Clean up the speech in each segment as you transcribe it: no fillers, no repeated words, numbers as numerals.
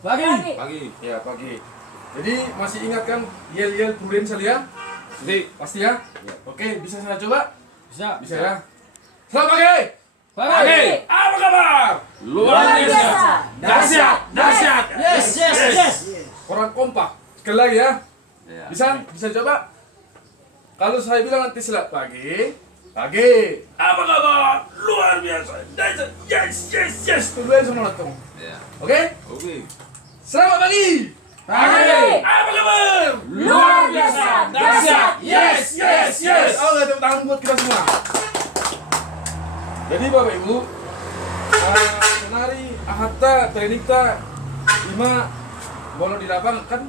Pagi. Pagi. Ya, pagi. Jadi masih ingat kan yel-yel Prudential ya? Jadi, Pasti ya? Ya. Oke, bisa saya coba? Bisa. Bisa ya? Selamat pagi! Pagi. Apa kabar? luar biasa. Dahsyat! Dahsyat! Yes. Orang kompak. Sekali lagi ya. Ya. Bisa? Bisa coba? Kalau saya bilang nanti silat pagi. Pagi. Apa kabar? Luar biasa. Dahsyat. Yes. Itu dua semua datang. Ya. Oke? Oke. Selamat pagi! Pagi. Apa kabar? Luar biasa. Dahsyat. Yes. Oh, tepuk tangan buat kita semua. Jadi Bapak Ibu, senari ahata training lima bola di lapangan kan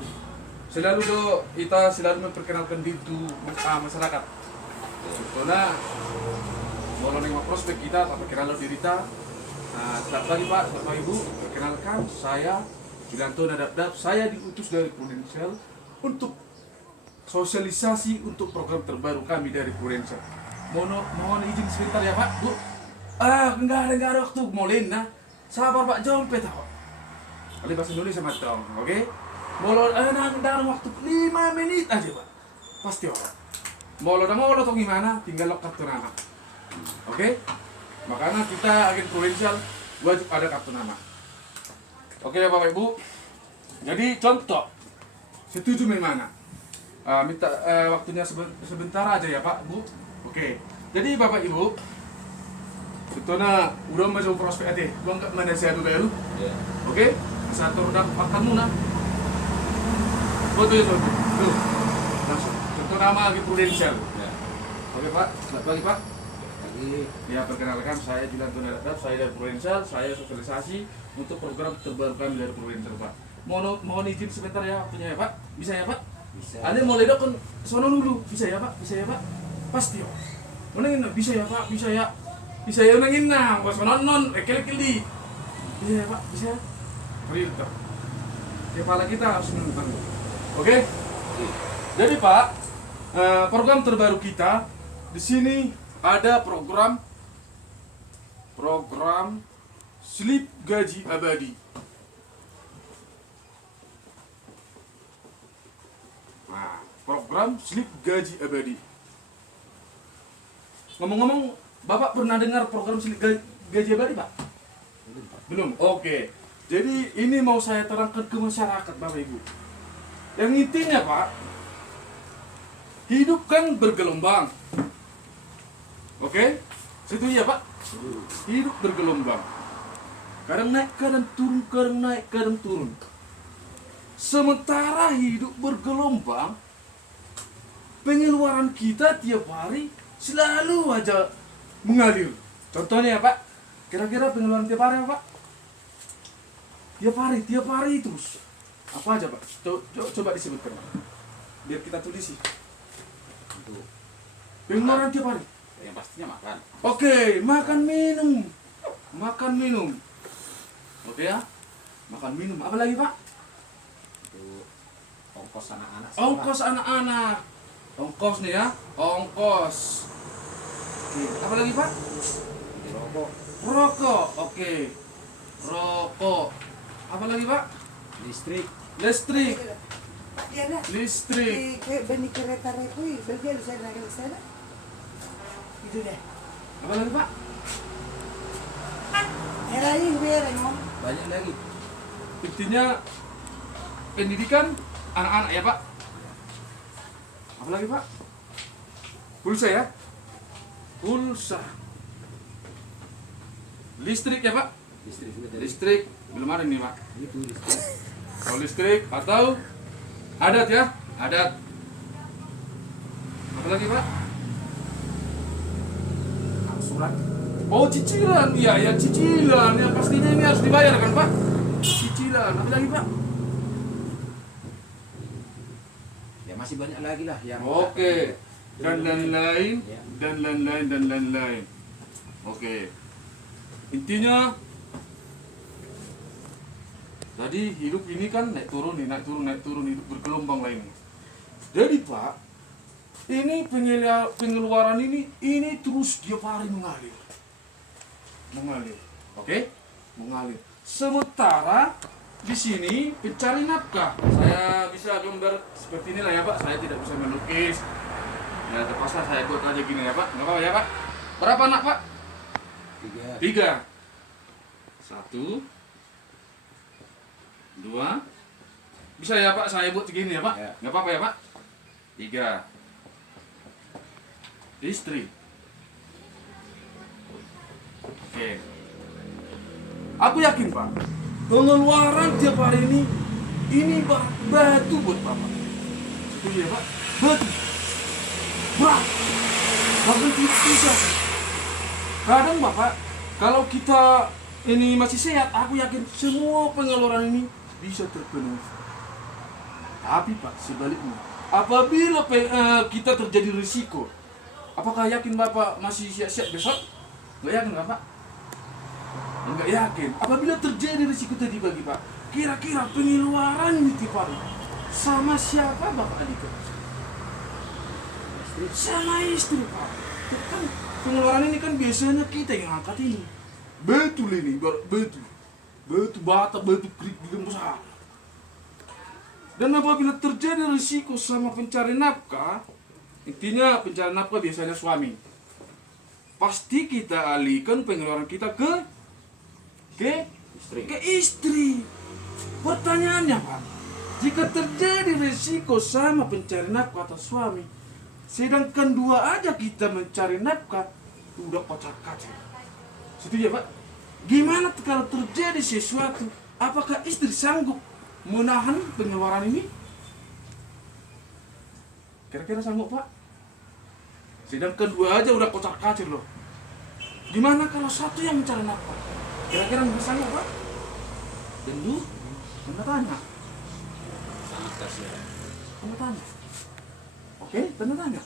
selalu kita selalu memperkenalkan diri itu masyarakat. Karena bola nengok prospek kita, tak perkenalkan diri kita. Selamat pagi Pak, selamat pagi Ibu. Perkenalkan saya Julianto Nadabdab. Saya diutus dari Prudential untuk sosialisasi untuk program terbaru kami dari Prudential. Mohon izin sebentar ya Pak, Bu. Enggak ada waktu mulai nah. Sabar Pak, jompet Pak. Kali bahasa Indonesia macam, oke? Molo dalam waktu 5 menit aja Pak. Pasti orang. Molo atau gimana? Tinggal lok kartu nama. Oke? Makanya kita agen Prudential wajib ada kartu nama. Oke ya Bapak Ibu. Jadi contoh, setuju memang. Minta waktunya sebentar aja ya Pak Bu. Oke. Jadi Bapak Ibu, sebetulnya udah masuk prospek aja. Gua nggak mana saya dulu ya. Ya. Oke. Satu udah makanmu nah. Foto ya foto. Tuh. Langsung. Contoh nama lagi Prudential. Ya. Oke Pak. Selamat pagi Pak. Pagi. Ya perkenalkan saya Julianto Nadabdab, saya dari Prudential, saya sosialisasi untuk program terbaru kami dari Prudential Pak. Mohon izin sebentar ya waktunya ya Pak. Bisa ya Pak? Bisa. Anda mau ledok kan sono dulu. Bisa ya Pak? Bisa ya Pak? Pasti ya. Menengin bisa ya Pak? Bisa ya. Bisa ya menengin nah, bos non kili. Bisa ya Pak? Bisa ya. Real tuh. Kepala kita harus menentang. Oke? Jadi Pak, program terbaru kita di sini ada program slip gaji abadi. Nah, program slip gaji abadi. Ngomong-ngomong, Bapak pernah dengar program slip gaji abadi, Pak? Belum. Oke. Jadi ini mau saya terangkan ke masyarakat, Bapak Ibu. Yang intinya, Pak, hidup kan bergelombang. Oke? Setuju ya, Pak? Hidup bergelombang. Kadang naik, kadang turun, kadang naik, kadang turun. Sementara hidup bergelombang, pengeluaran kita tiap hari selalu aja mengalir. Contohnya ya, Pak, kira-kira pengeluaran tiap hari apa, Pak? Tiap hari terus. Apa aja, Pak? Coba disebutkan, Pak. Biar kita tulis sih. Untuk Pengeluaran tiap hari. yang pastinya makan. Oke, makan minum. Oke ya, makan minum. Apa lagi Pak? Untuk ongkos anak-anak. Ongkos anak-anak. Ongkos nih ya, ongkos. Oke, apa lagi Pak? Di rokok. Rokok. Oke, rokok. Apa lagi Pak? Listrik. Listrik. Pak Diana, Listrik. kayak benih kereta repui, bagian saya naik ke sana. Itu deh. Apa lagi Pak? Era ini biar ngomong. Banyak lagi. Intinya pendidikan anak-anak ya Pak. Apa lagi Pak? Pulsa ya? Pulsa. Listrik ya Pak? Listrik juga dari. Listrik belum ada nih Pak. Itu listrik. Kalau listrik atau adat ya? Adat. Apa lagi Pak? Angsuran. Oh cicilan, iya ya cicilan. Ya pastinya ini harus dibayar kan Pak? Cicilan. Apa lagi Pak? Ya masih banyak lagi lah yang. Oke. Dan lain-lain. Ya. Dan lain-lain. Oke. Intinya tadi hidup ini kan naik turun hidup bergelombang lainnya. Jadi Pak, ini pengeluaran ini terus tiap hari mengalir. Oke? Mengalir. Sementara di sini pencari nafkah. Saya bisa gambar seperti inilah ya Pak. Saya tidak bisa melukis. Ya terpaksa saya buat aja gini ya Pak. Nggak apa-apa ya Pak. Berapa anak Pak? 3. 1, 2. Bisa ya Pak, saya buat segini ya Pak? Ya. Nggak apa-apa ya Pak? 3. Istri. Oke. Aku yakin Pak, pengeluaran tiap hari ini batu buat Bapak. Setuju ya Pak? Batu. Berat. Bahkan tidak bisa. Kadang Bapak, kalau kita ini masih sehat, aku yakin semua pengeluaran ini bisa terpenuhi. Tapi Pak, sebaliknya, apabila kita terjadi risiko, apakah yakin Bapak masih siap-siap besok? Nggak yakin Bapak? Nggak yakin. Apabila terjadi risiko tadi bagi Pak, kira-kira pengeluaran di tiap hari sama siapa Bapak Andika? Sama istri Pak. Kan pengeluaran ini kan biasanya kita yang angkat ini. Betul ini, betul. Batu bata, batu krik di besar. Dan apabila terjadi risiko sama pencari nafkah, intinya pencari nafkah biasanya suami. Pasti kita alihkan pengeluaran kita ke istri. Pertanyaannya Pak, jika terjadi risiko sama pencari nafkah atau suami, sedangkan 2 aja kita mencari nafkah, udah kocak-kacir. Setuju ya Pak? Gimana kalau terjadi sesuatu? Apakah istri sanggup menahan pengeluaran ini? Kira-kira sanggup Pak? Sedangkan 2 aja udah kocak-kacir loh. Gimana kalau satu yang mencari nafkah? Kira-kira bisa sanggup Pak? Tentu, tanda tanya. Sangat kasihan. Tanda tanya. Oke, tanda tanya.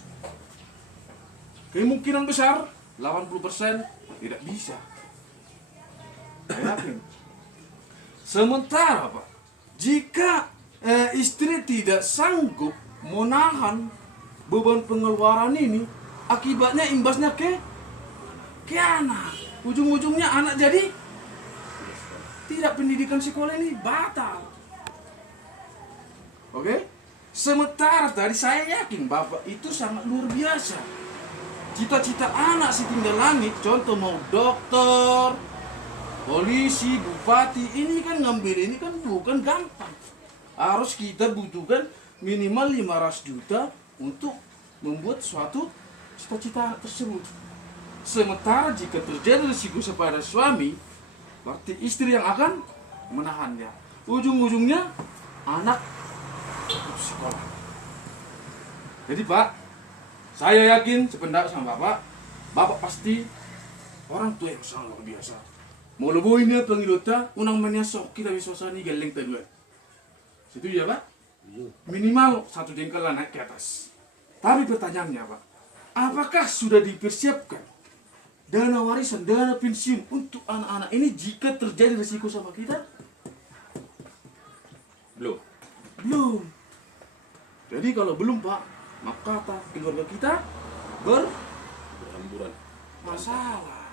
Kemungkinan besar 80% tidak bisa. Saya yakin. Sementara Pak, jika istri tidak sanggup menahan beban pengeluaran ini, akibatnya imbasnya ke anak. Ujung-ujungnya anak jadi tidak, pendidikan sekolah ini batal. Oke? Sementara tadi saya yakin Bapak itu sangat luar biasa. Cita-cita anak setinggal langit, contoh mau dokter, polisi, bupati, ini kan ngambil ini kan bukan gampang. Harus kita butuhkan minimal 500 juta untuk membuat suatu cita-cita tersebut. Sementara jika terjadi risiko kepada suami, berarti istri yang akan menahannya. Ujung-ujungnya anak putus sekolah. Jadi Pak, saya yakin sependapat sama Bapak pasti orang tua yang sangat luar biasa. Mau leboinya pengilota, unang menyasok kita wiswasani geleng kedua. Setuju ya Pak? Minimal 1 jengkal naik ke atas. Tapi pertanyaannya Pak, apakah sudah dipersiapkan dana warisan, dana pensiun untuk anak-anak ini jika terjadi risiko sama kita? Belum. Jadi kalau belum Pak, maka kata keluarga kita Berhamburan. masalah.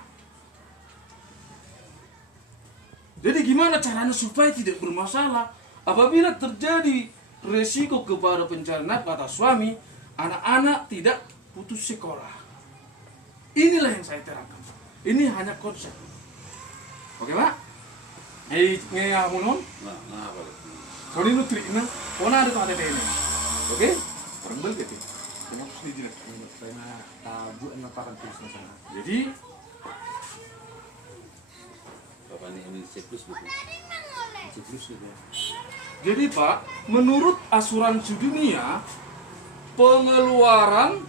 Jadi gimana caranya supaya tidak bermasalah? Apabila terjadi resiko kepada pencari nafkah atau suami, anak-anak tidak putus sekolah. Inilah yang saya terangkan. Ini hanya konsep. Oke Pak? Ngamunun? Nah, apa? Kalau ini trik na, kona ada ada ini. Oke? Orang bel gitu. Cuma harus dijilat. Karena tabu nampakan tulis sana. Jadi, Bapak ini siklus gitu. Siklus gitu ya. jadi Pak, menurut asuransi dunia, pengeluaran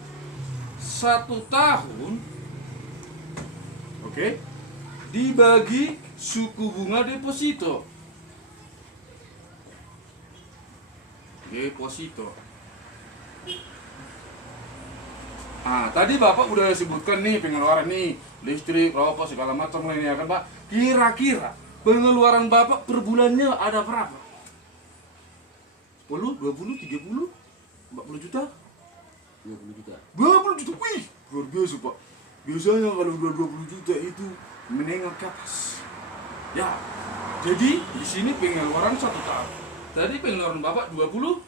1 tahun, oke, dibagi suku bunga deposito. Tadi Bapak udah sebutkan nih pengeluaran nih, listrik, rokok, segala macam lainnya kan Pak. Kira-kira pengeluaran Bapak per bulannya ada berapa? 10, 20, 30, 40 juta? 20 juta. 20 juta, wih, luar biasa Pak. Biasanya kalau udah 20 juta itu menengok ke atas. Ya, Jadi di sini pengeluaran 1 tahun. Tadi pengeluaran Bapak 20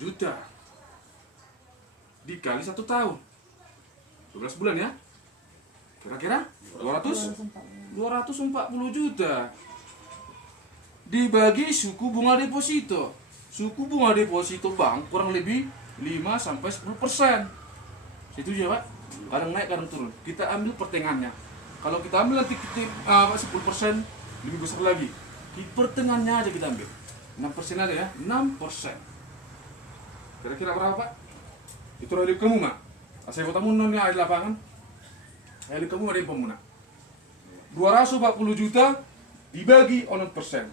juta. Dikali 1 tahun. 12 bulan ya. Kira-kira 240 juta. Dibagi suku bunga deposito. Suku bunga deposito bank kurang lebih 5-10%. Setuju ya Pak? Kadang naik kadang turun. Kita ambil pertengahannya. Kalau kita ambil nanti 10% lebih besar lagi. Di pertengahannya aja kita ambil. 6% aja ya. 6%. Kira-kira berapa Pak? Itu dari kamu Mak. Saya buat kamu nonnya di lapangan. Dari kamu ada yang pemuna. 240 juta dibagi 6%.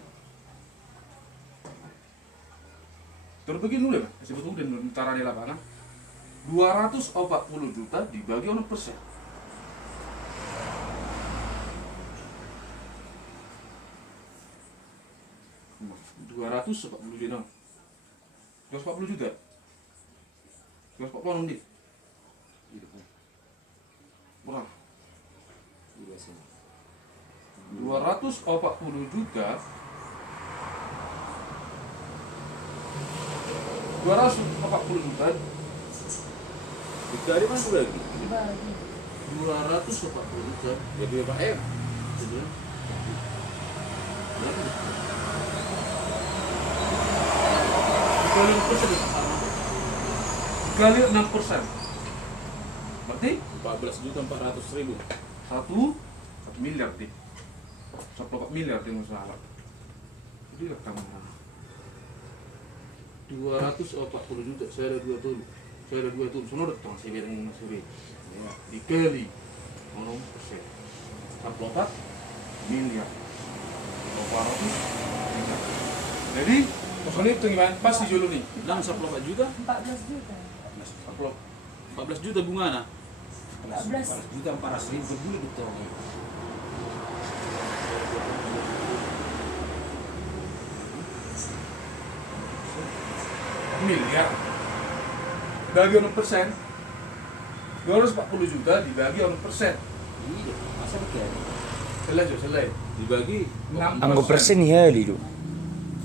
Terbagi dulu ya, kasih betul dan ntar di lapangan. 240 juta dibagi 6%. Nah, 240 juta. 240 juta. 240 nih. Berapa? 240 juta 240 juta Dikali mana lagi? Dibagi. 240 juta Jadi berapa M? gitu. Dikali 6% dikali 6%. Berarti 14.400.000. 1 miliar deh. 1 miliar deh masalah. Jadi kamu 240 juta, saya ada 2 tuh. Saya ada 2 tuh. Sono datang saya bilang sore. Ya, dikali 6%. 1 miliar. 400 miliar. Jadi, maksudnya itu gimana? Pas di dulu nih. Dan 14 juta? 14 juta. 14 juta bunga nah. 14. Juta 400.000 per bulan betul. Miliar. Bagi 6%. 240 juta dibagi 6%. Iya, masa betul. Selesai. Dibagi 6%. Anggo persen ya di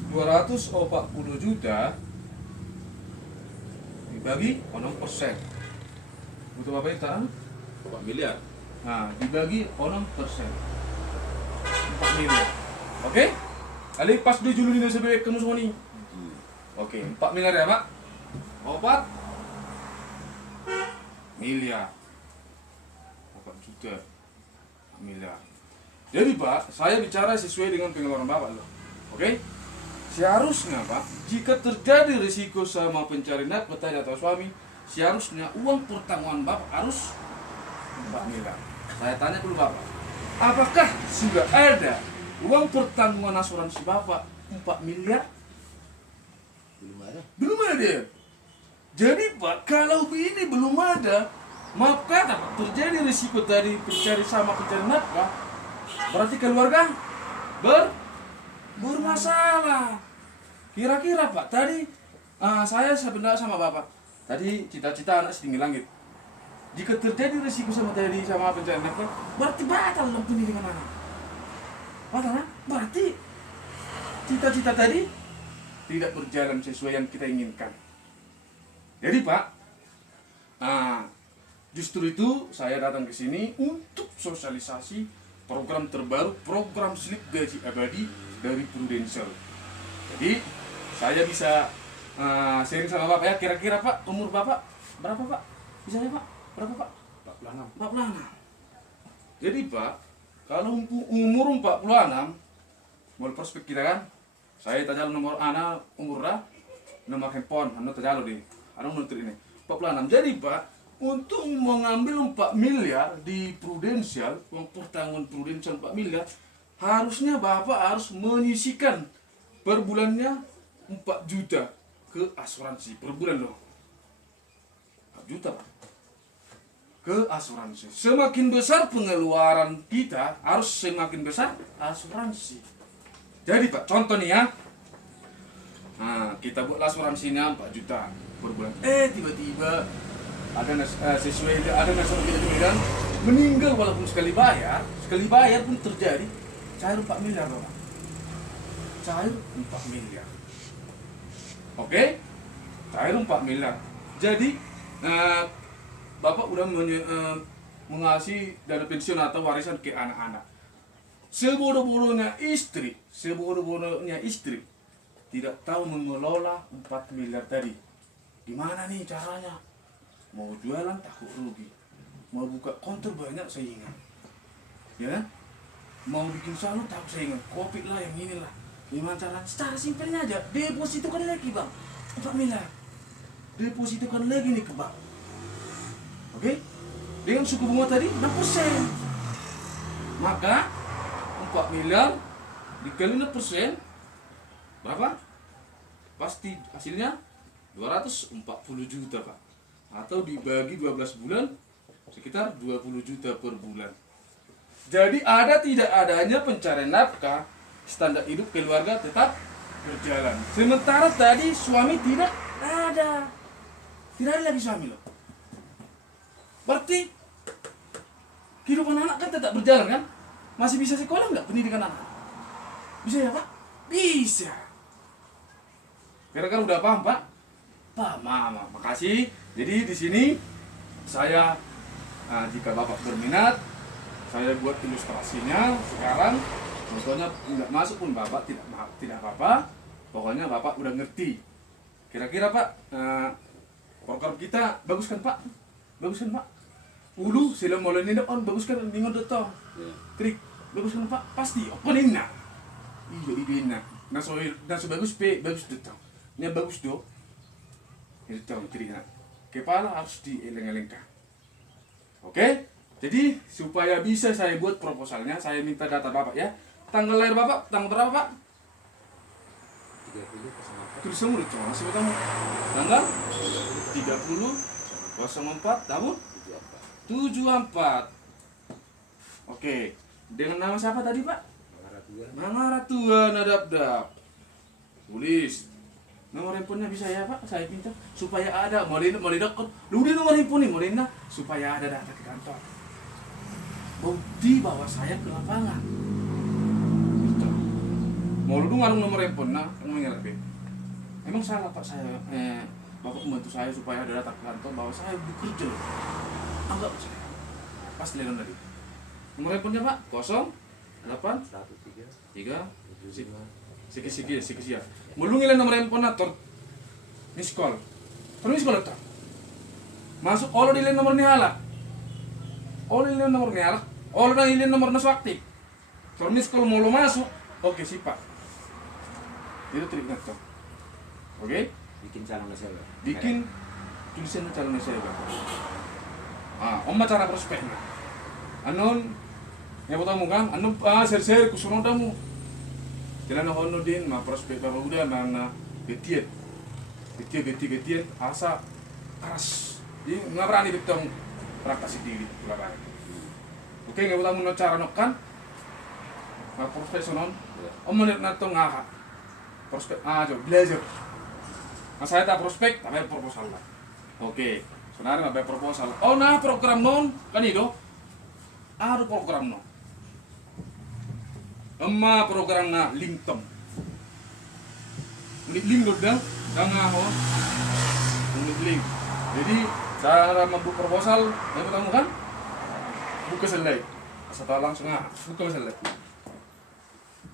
240 juta dibagi 6%. Butuh berapa hektar? 4 miliar. Nah, dibagi 6%. 4 miliar. Oke? Kali pas di Juli ini sebelum kamu semua nih. Oke, 4 miliar ya, Pak? 4 miliar. 4 juta. 4 miliar. Jadi, Pak, saya bicara sesuai dengan pengeluaran Bapak loh. Oke? Seharusnya, Pak, jika terjadi risiko sama pencari nafkah tadi atau suami, seharusnya uang pertanggungan Bapak harus 4 miliar. Saya tanya dulu Bapak, apakah sudah ada uang pertanggungan asuransi Bapak 4 miliar? Belum ada. Belum ada. Jadi Pak, kalau ini belum ada, maaf kata Pak, terjadi risiko tadi pencari sama pencari nafkah, berarti keluarga bermasalah. Kira-kira Pak, tadi saya sebenarnya sama Bapak, tadi cita-cita anak setinggi langit. Jika terjadi risiko sama tadi sama pencari nafkah, berarti batal dong pendidikan anak. Batal, berarti cita-cita tadi tidak berjalan sesuai yang kita inginkan. Jadi Pak, justru itu saya datang ke sini untuk sosialisasi program terbaru, program slip gaji abadi dari Prudential. Jadi saya bisa sharing sama Bapak ya, kira-kira Pak umur Bapak berapa Pak? Bisa ya Pak? Berapa Pak? 46. 46. Jadi Pak, kalau umur 46, mau prospek kita kan? Saya tanya nomor anak, umur nomor handphone, anu tanya deh. Anu nuntut ini. 46. Jadi Pak, untuk mengambil 4 miliar di Prudential, uang pertanggungan Prudential 4 miliar, harusnya Bapak harus menyisikan per bulannya 4 juta ke asuransi per bulan loh. 4 juta Pak. Ke asuransi. Semakin besar pengeluaran kita, harus semakin besar asuransi. Jadi Pak, contoh nih ya. Nah, kita buat asuransinya 4 juta per bulan. Tiba-tiba ada sesuai ada nasabah kita bilang meninggal walaupun sekali bayar pun terjadi cair 4 miliar Pak. cair 4 miliar. Oke? Cair 4 miliar. Jadi Bapak udah mengasih dana pensiun atau warisan ke anak-anak. Sebodoh-bodohnya istri tidak tahu mengelola 4 miliar tadi. Gimana nih caranya? Mau jualan takut rugi, mau buka konter banyak saingan, ya? Mau bikin salon takut saingan, kopi lah yang inilah. Gimana caranya? Secara simpelnya aja, depositokan lagi bang, 4 miliar. Depositokan lagi nih ke bank. Oke? Dengan suku bunga tadi 6%. Maka 4 miliar dikali 6% berapa? Pasti hasilnya 240 juta Pak. Atau dibagi 12 bulan sekitar 20 juta per bulan. Jadi ada tidak adanya pencarian nafkah, standar hidup keluarga tetap berjalan. Sementara tadi suami tidak ada. Tidak ada lagi suami loh. Berarti kehidupan anak kan tetap berjalan kan? Masih bisa sekolah nggak pendidikan anak? Bisa ya Pak? Bisa. Kira-kira udah paham Pak? Paham, makasih. Jadi di sini saya jika Bapak berminat, saya buat ilustrasinya sekarang. Contohnya nggak masuk pun Bapak tidak apa-apa. Pokoknya Bapak udah ngerti. Kira-kira Pak, program kita bagus kan Pak? Bagus kan Pak? Ulu sila mulai nindak on bagus kan ningon dotong. Krik bagus kan Pak? Pasti apa nina? Iya ide naso bagus bagus dotong. Ini bagus do. Itu tahu cerita. Kepala harus dieleng-elengkan. Oke? Jadi supaya bisa saya buat proposalnya, saya minta data Bapak ya. Tanggal lahir Bapak, tanggal berapa Pak? 30 Tulis semua coba masih kamu. Tanggal 30/04 tahun 74. Oke. Dengan nama siapa tadi Pak? Mangaratuan Adabdab. Tulis. Nomor handphonenya bisa ya Pak, saya pinta supaya ada. Mau dekat, lu di nomor handphone mau supaya ada data ke kantor. Bukti bahwa saya ke lapangan. Gitu. Mau lu ngarung nomor handphone, nah, ngomongnya lebih. Emang salah Pak saya, Bapak membantu saya supaya ada data ke kantor bahwa saya bekerja. Anggap saya. Pas lihat tadi. Nomor handphonenya Pak, 08 13 Siki ya. Mulungilan nomor handphone ator miss call. Terus miss call ator. Masuk olo dilen nomor ni hala. Olo dilen nomor ni hala. Olo na dilen nomor nasu aktif. Terus miss call mulu masuk. Oke siapa? Itu trik nato. Oke? Bikin calon saya. Bikin tulisan calon saya. Om cara prospeknya. Anon yang pertama kan, anon share kusunon damu. Kailan ako ano din, ma-prospect pa udah na betian asa keras. Jadi nggak berani ditong praktasi diri lapangan. Oke, nggak tahu mau cara nokan, profesional. Om menit nato ngaha prospek coba belajar. Nah saya tak prospek, tapi proposal lah. Oke, sebenarnya nggak proposal. Oh nah program non kan itu, ada program non. Emma program na lingtom. Link dah, jangan link. Jadi cara membuat proposal yang pertama kan buka selai. Setelah langsung buka selai.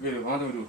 Gitu, mana tu?